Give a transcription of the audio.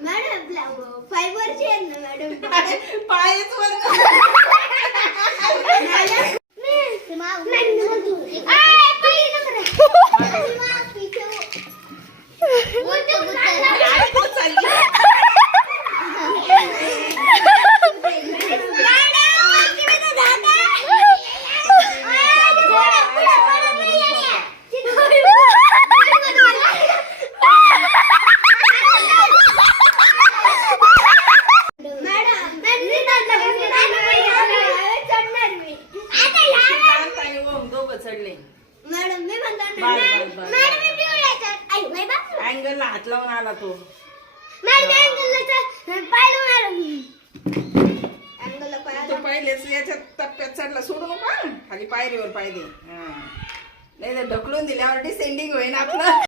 madam फायबरची आहे ना मॅडम पायच वर अँगलला हात लावून आला तो पहिलेच याच्यात टप्प्यात चढला सोडू नका खाली पायरीवर पाय दे नाही तर ढकलून दिल्यावर डिसेंडिंग होईन आपलं